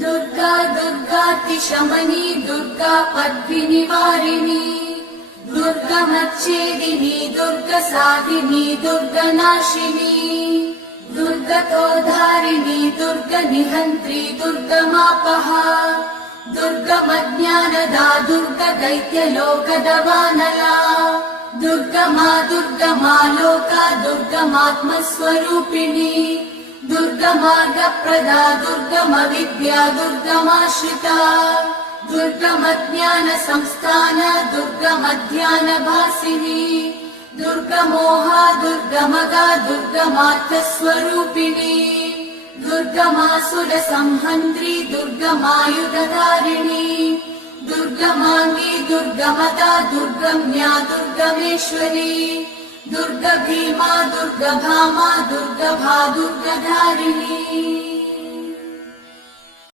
दुर्गा दुर्गातिशमनी दुर्गा पद्मिनिवारिणी दुर्गमच्छेदिनी दुर्गसाधिनी दुर्गनाशिनी दुर्गतोधारिणी दुर्गनिहन्त्री दुर्गमापहा दुर्गमज्ञानदा दुर्गदैत्यलोकदवानला दुर्गमा दुर्गमा लोका दुर्गमात्मस्वरूपिणी दुर्गमार्गप्रदा दुर्गमविद्या दुर्गमाश्रिता दुर्गमज्ञानसंस्थान दुर्गमध्यानभासिनी दुर्गमोहा दुर्गमगा दुर्गमार्थस्वरूपिणी दुर्गमासुरसंहन्त्री दुर्गमायुधधारिणी दुर्गमाङ्गी दुर्गमदा दुर्गम्या दुर्गमेश्वरी दुर्गभीमा दुर्गभामा दुर्गभा दुर्गधारिणी।